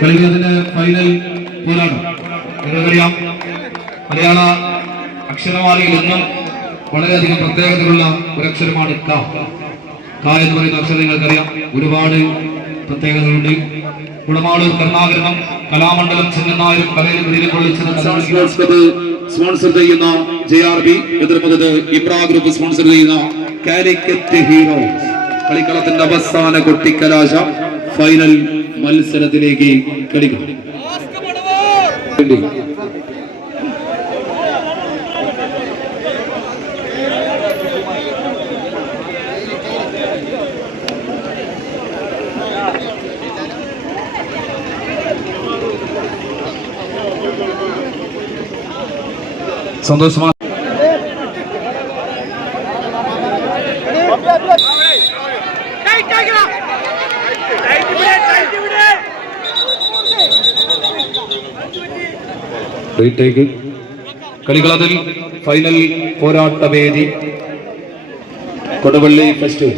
കളിക്കുന്നതിന് final പോരാട്ടം. നിങ്ങൾക്കറിയാം മലയാള അക്ഷരമാലയിൽ ഇന്നും വളരെയധികം പ്രത്യേകതകളുള്ള ഒരു അക്ഷരമാണ് ക. ക എന്ന് പറയുന്ന അക്ഷരം നിങ്ങൾക്കറിയാം. ഒരുപാട് പ്രത്യേകതകളുണ്ട്. കുടമാളൂർ കർണാകരണം കലാമണ്ഡലം ചെന്നായരും കലയിൽ ഇതിലും കൊള്ളിച്ച സ്പോൺസർ ചെയ്യുന്ന ജെ ആർ ബി എതിർമുഖത് ഇബ്രാ ഗ്രൂപ്പ് സ്പോൺസർ ചെയ്യുന്ന കാലിക്കറ്റ് ഹീറോ കളിക്കളത്തിന്റെ അവസാന കൊട്ടിക്കലാശ ഫൈനൽ മത്സരത്തിലേക്ക് കളിക്കും. സന്തോഷമാണ് റീടേക്ക് കളികളതിൽ ഫൈനൽ പോരാട്ട വേദി. കൊടുവള്ളി ഫെസ്റ്റ്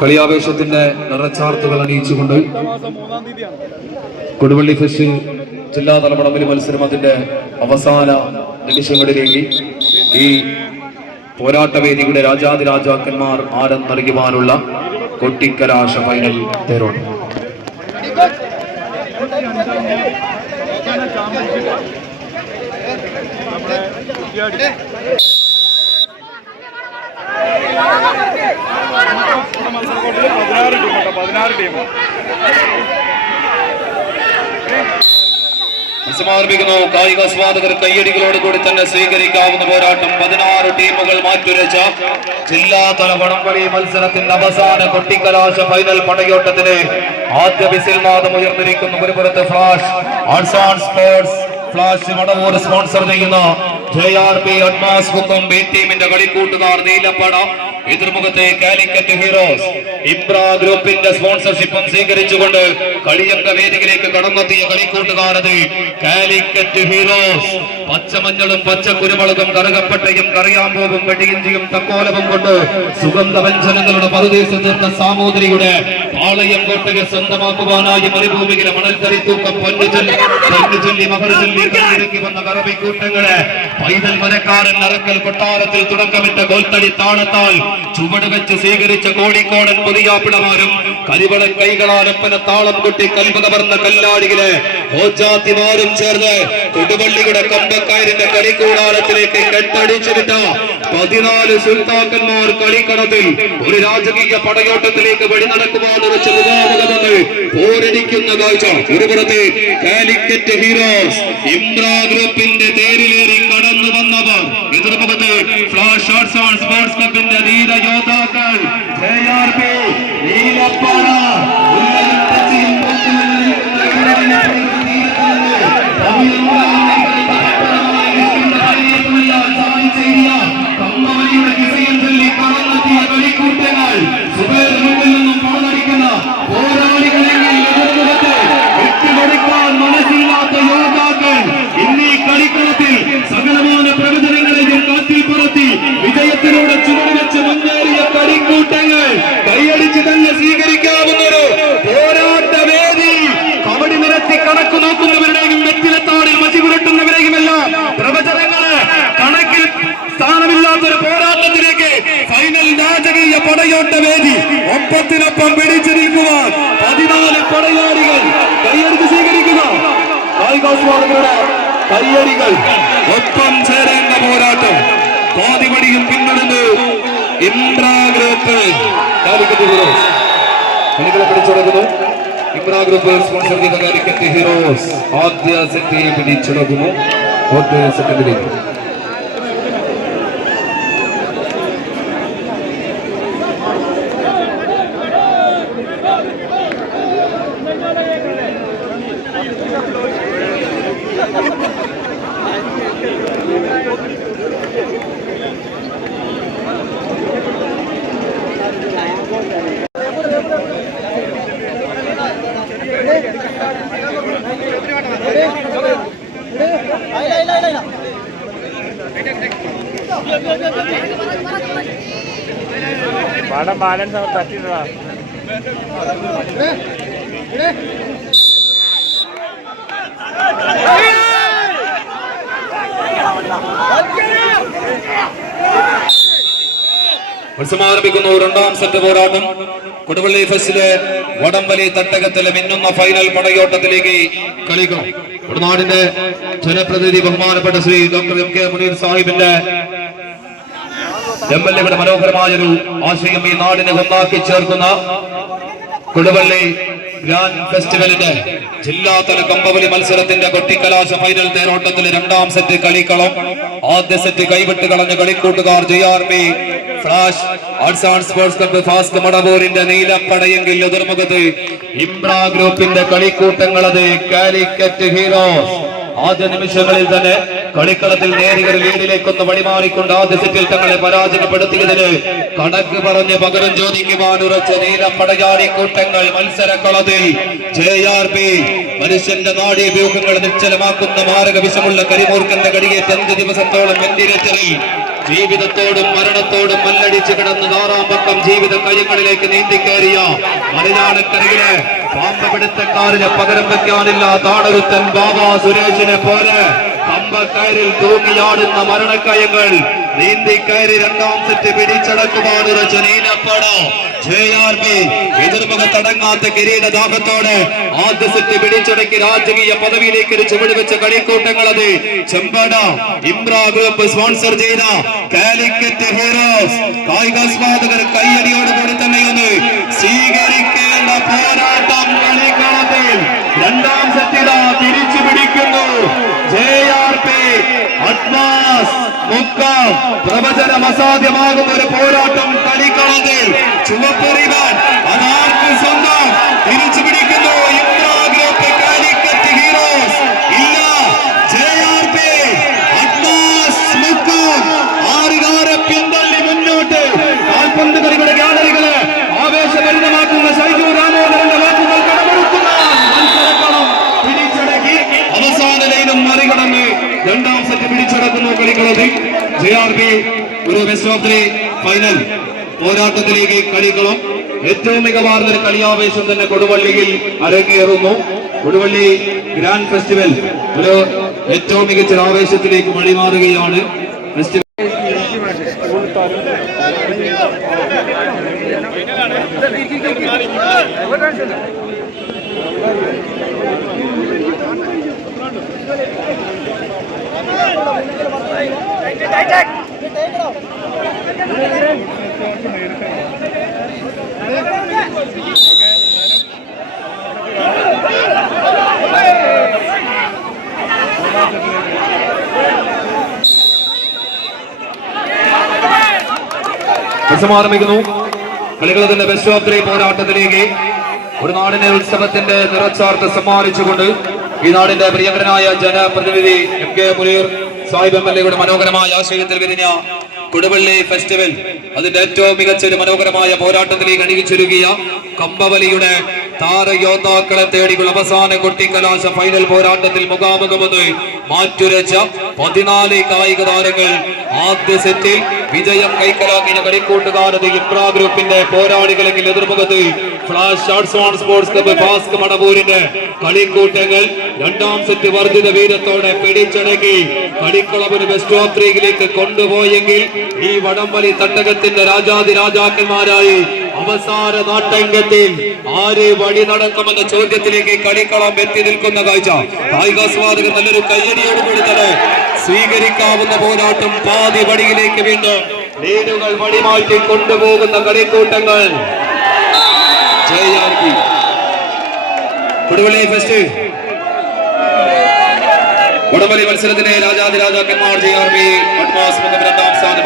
കളിയാവേശത്തിന്റെ നിറച്ചാർത്തുകൾ അണിയിച്ചുകൊണ്ട് കൊടുവള്ളി ഫെസ്റ്റ് ജില്ലാ വടംവലി മത്സരം അതിന്റെ അവസാന നിമിഷങ്ങളിലേക്ക് ഈ പോരാട്ട വേദിയുടെ രാജാതിരാജാക്കന്മാർ ആരെന്നറിയുവാനുള്ള കൊട്ടിക്കലാശ ഫൈനൽ തേരോട്ട്. പതിനാറ് ടീം പതിനാറ് ടീം സമാരംഭിക്കുന്നു കായികാസ്വാദകർ കയ്യടികളോട് കൂടി തന്നെ സ്വീകരിക്കാവുന്ന പോരാട്ടം. പതിനാറ് ടീമുകൾ മാറ്റുരച്ച ജില്ലാതല വടംവലി മത്സരത്തിന്റെ അവസാന കൊട്ടിക്കലാശ ഫൈനൽ പടയോട്ടത്തിന് ആദ്യ വിസിൽ നാദം ഉയർന്നിരിക്കുന്നു ഒരു flash. Arts sports flash Madavoor sponsor ചെയ്യുന്ന ജെ ആർ പി അഡ്മാസ് കുക്കം ബി ടീമിന്റെ കളിക്കൂട്ടുകാർ നീലപ്പട എതിർമുഖത്തെ കാലിക്കറ്റ് ഹീറോസ്. ഇബ്ര ഗ്രൂപ്പിന്റെ സ്പോൺസർഷിപ്പും സ്വീകരിച്ചുകൊണ്ട് കളിയങ്ക വേദികളിലേക്ക് കടന്നെത്തിയ കളിക്കൂട്ടുകാരത് കാലിക്കറ്റ് ഹീറോസ്. പച്ചമഞ്ഞളും പച്ചക്കുരുമുളകും കറുകപ്പട്ടയും കറിയാമ്പോവും വെടിയിഞ്ചിയും തക്കോലവും കൊണ്ട് സുഗന്ധ വ്യഞ്ജനങ്ങളുടെ പറുദേശം തീർത്ത സാമൂതിരിയുടെ പാളയം കോട്ടയെ സ്വന്തമാക്കുവാനായി മരുഭൂമിയിലെ തറി തൂക്കം പൊന്നു ചൊല്ലി പൊന്നു ചൊല്ലി മകർ ചൊല്ലി കൈയിറക്കി വന്ന കറവിക്കൂട്ടങ്ങളെ പൈതൽ മരക്കാരൻ അറക്കൽ കൊട്ടാരത്തിൽ തുടക്കമിട്ട കോൽത്തടി താളത്താൽ ചുവട് വെച്ച് സ്വീകരിച്ച കോഴിക്കോടൻ പുതിയാപ്പിടമാരും കരിവളൻ കൈകളാൽ ഒപ്പന താളം കൊട്ടി കൽവ കവർന്ന കല്ലാടിയിലെ ഓജാത്തിമാരും ചേർന്ന് കൊടുവള്ളിയുടെ കമ്പക്കാരിന്റെ കളിക്കൂടാരത്തിലേക്ക് കെട്ടടിച്ചു വിട്ട പതിനാല് സുൽത്താക്കന്മാർ കളിക്കളത്തിൽ ഒരു രാജകീയ പടയോട്ടത്തിലേക്ക് വെടി നടക്കുവാൻ ഉറച്ച മുഖാമുഖമെന്ന് പോരടിക്കുന്ന കാഴ്ച. ഒരു പുറത്ത് കാലിക്കറ്റ് ഹീറോസ് ഇമ്രാ ഗ്രൂപ്പിന്റെ തേരിലേറി കടന്നു വന്നവർ. എതിർമുഖത്ത് ഫ്ലാഷ് ഷോട്ട്സ് ഓൺ സ്പോർട്സ് കായികാസ്വാദകരുടെ കയ്യടികൾ. ഒപ്പം ചേരേണ്ട പോരാട്ടം. പാതിപടിയും പിന്നിടുന്നു ഇന്ദ്രാ ഗ്രൂപ്പ്. കാലിക്കറ്റ് ഹീറോസ്. കളികളെ പിടിച്ചടക്കുന്നു ഇന്ദ്രാഗ്രൂപ്പ് ഗ്രൂപ്പ് സ്പോൺസർ ചെയ്ത കാലിക്കറ്റ് ഹീറോസ് ആദ്യ സെറ്റിൽ പിടിച്ചടക്കുന്നു. ആദ്യ സെക്കൻഡിലേക്ക്. പാടം ബാലൻസ് മത്സരം ആരംഭിക്കുന്നു രണ്ടാം സെറ്റ് പോരാട്ടം. കൊടുവള്ളി ഫെസ്റ്റിലെ വടംവലി തട്ടകത്തിലെ മിന്നുന്ന ഫൈനൽ പടയോട്ടത്തിലേക്ക് കളിക്കും. ഉടനാടിന്റെ ജനപ്രതിനിധി ബഹുമാനപ്പെട്ട Shri doctor M K Muneer സാഹിബിന്റെ എം എൽ എയുടെ മനോഹരമായൊരു ആശയം ഈ നാടിനെ ഒന്നാക്കി ചേർക്കുന്ന കൊടുവള്ളി ഗ്രാൻഡ് ഫെസ്റ്റിവലിന്റെ ജില്ലാതല കമ്പവലി മത്സരത്തിന്റെ കൊട്ടിക്കലാശ ഫൈനൽ തേരോട്ടത്തിലെ രണ്ടാം സെറ്റ് കളിക്കളം. ആദ്യ സെറ്റ് കൈവിട്ട് കളഞ്ഞ കളിക്കൂട്ടുകാർ J R P flash arts and sports club fast മടവൂരിന്റെ നീലപ്പടയെങ്കിൽ എതിർമുഖത്ത് ഇംബ്ര ഗ്രൂപ്പിന്റെ കളിക്കൂട്ടങ്ങളത് കാലിക്കറ്റ് ഹീറോസ്. ആദ്യ നിമിഷങ്ങളിൽ തന്നെ കളിക്കളത്തിൽ നേരിയൊരു ലീഡിലേക്കൊന്ന് വഴിമാറിക്കൊണ്ട് ആദ്യ സെറ്റിൽ തങ്ങളെ പരാജയപ്പെടുത്തിയതിന് കണക്ക് പറഞ്ഞ് പകരം ചോദിക്കുവാൻ ഉറച്ച നീലപ്പടയാടി കൂട്ടങ്ങൾ മത്സരക്കളത്തിൽ ജെ ആർ പി മനുഷ്യന്റെ നാഡീവ്യൂഹങ്ങൾ നിശ്ചലമാക്കുന്ന മാരക വിഷമുള്ള കരിമൂർക്കന്റെ കടിയേറ്റ് അഞ്ച് ദിവസത്തോളം വെന്തിരച്ചറി. ജീവിതത്തോടും മരണത്തോടും മല്ലടിച്ച് കിടന്ന് ആറാം പക്കം ജീവിത കയ്യങ്ങളിലേക്ക് നീന്തിക്കേറിയ മലയാളക്കരയിലെ പാമ്പപിടുത്തക്കാരിന് പകരം വെക്കാനില്ല താടരുത്തൻ ബാബ സുരേഷിനെ പോലെ കമ്പക്കയറിൽ തൂങ്ങിയാടുന്ന മരണക്കയങ്ങൾ. നീന്തിക്കയറി രണ്ടാം സെറ്റ് പിടിച്ചടക്കുമാണ് രചനീനപ്പാടോ ജെ ആർ പി എതിർമുഖത്തടങ്ങാത്ത കിരീടദാഹത്തോടെ ആദ്യ സെറ്റ് പിടിച്ചടക്കി രാജകീയ പദവിയിലേക്ക് ഒരു ചുവട് വെച്ച കളിക്കൂട്ടങ്ങളത് ചെമ്പട ഇമ്രാ ഗ്രൂപ്പ് സ്പോൺസർ ചെയ്ത കാലിക്കറ്റ് ഹീറോസ് കായികാസ്വാദകർ കൈയടിയോടുകൂടി തന്നെയൊന്ന് സ്വീകരിക്കേണ്ട പോരാട്ടം കളിക്കളത്തിൽ രണ്ടാം സെറ്റിത തിരിച്ചു പിടിക്കുന്നു. ജെ ആർ പി അഡ്വാസ് മുക്കാം പ്രവചനം അസാധ്യമാകുന്ന ഒരു പോരാട്ടം കളിക്കളത്തിൽ ചുവപ്പറിവാൻ അതാർക്ക് സ്വന്തം? തിരിച്ചു പിടിക്കുന്നു ഇമ്ര ഗ്രൂപ്പ് കാലിക്കറ്റ് ഹീറോസ് ഇല്ല ജെ ആർ പി അഡ്വാസ് മുക്കം ആറുകാരെ പിന്തള്ളി മുന്നോട്ട് കാൽപന്ത് കളികളുടെ ഗാലറികൾ ആവേശഭരിതമാക്കുന്ന ഷൈജു രാമോദരന്റെ വാക്കുകൾ കടമെടുക്കുന്ന മത്സരക്കളം പിടിച്ചടക്കി അവസാന ലൈനും മറികടന്ന് രണ്ടാം സെറ്റ് പിടിച്ചടക്കുന്നു കളിക്കളത്തിൽ ജെ ആർ ബി ഒരു ബെസ്റ്റ് ഓഫ് ത്രീ ഫൈനൽ പോരാട്ടത്തിലേക്ക് കളിക്കളം. ഏറ്റവും മികവാർന്ന ഒരു കളിയാവേശം തന്നെ കൊടുവള്ളിയിൽ അരങ്ങേറുന്നു. കൊടുവള്ളി ഗ്രാൻഡ് ഫെസ്റ്റിവൽ ഒരു ഏറ്റവും മികച്ച ആവേശത്തിലേക്ക് വഴിമാറുകയാണ്. ഫെസ്റ്റിവൽ മത്സരം ആരംഭിക്കുന്നു കളികളത്തിന്റെ ബെസ്റ്റ് ഓഫ് ത്രീ പോരാട്ടത്തിലേക്ക് ഒരു നാടിന്റെ ഉത്സവത്തിന്റെ നിറച്ചാർത്ത് സമ്മാനിച്ചുകൊണ്ട് ഈ നാടിന്റെ പ്രിയങ്കരനായ ജനപ്രതിനിധി M K Muneer Sahib M L എയുടെ മനോഹരമായ ആശയത്തിൽ വിരിഞ്ഞ കൊടുവള്ളി ഫെസ്റ്റിവൽ അതിന്റെ ഏറ്റവും മികച്ച ഒരു മനോഹരമായ പോരാട്ടത്തിലേക്ക് അണിയിച്ചൊരുക്കിയ കമ്പവലിയുടെ താരയോദ്ധാക്കളെ തേടിയുള്ള അവസാന കൊട്ടിക്കലാശ ഫൈനൽ പോരാട്ടത്തിൽ മുഖാമുഖമെന്ന് മാറ്റുരച്ച പതിനാല് കായിക താരങ്ങൾ ആദ്യ സെറ്റിൽ വിജയം കൈക്കലാക്കിയ കളിക്കൂട്ടുകാരത് ഇപ്രാ ഗ്രൂപ്പിന്റെ പോരാളികളെങ്കിൽ എതിർമുഖത്ത് flash arts on sports club FASC മടവൂരിന്റെ കളിക്കൂട്ടങ്ങൾ രണ്ടാം സെറ്റ് വർദ്ധിത വീരത്തോടെ പിടിച്ചടക്കി. കളിക്കുളവിന് ബെസ്റ്റ് ഓഫ് ത്രീയിലേക്ക് കൊണ്ടുപോയെങ്കിൽ ഈ വടംവലി തട്ടകത്തിന്റെ രാജാതി രാജാക്കന്മാരായി അവസാന നാട്ടങ്കത്തിൽ ആര് വഴി നടക്കുമെന്ന ചോദ്യത്തിലേക്ക് കളിക്കളം എത്തി നിൽക്കുന്ന കാഴ്ച. കായികാസ്വാദകർ നല്ലൊരു കയ്യടിയോടുകൂടി തന്നെ സ്വീകരിക്കാവുന്ന പോരാട്ടം പാതി വടിയിലേക്ക് വീണ്ടും. ലീനുകൾ വഴിമാറ്റി കൊണ്ടുപോകുന്ന കളിക്കൂട്ടങ്ങൾ ജയാർക്കി കൊടുവള്ളി ഫസ്റ്റ് വടംവലി മത്സരത്തിലെ രാജാതി രാജാക്കന്മാർ ജെ ആർ ബി അഡ്വാൻസ് രണ്ടാം സ്ഥാനം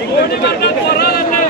ഇങ്ങോട്ട് കണ്ടാൽ കുറവാ തന്നെ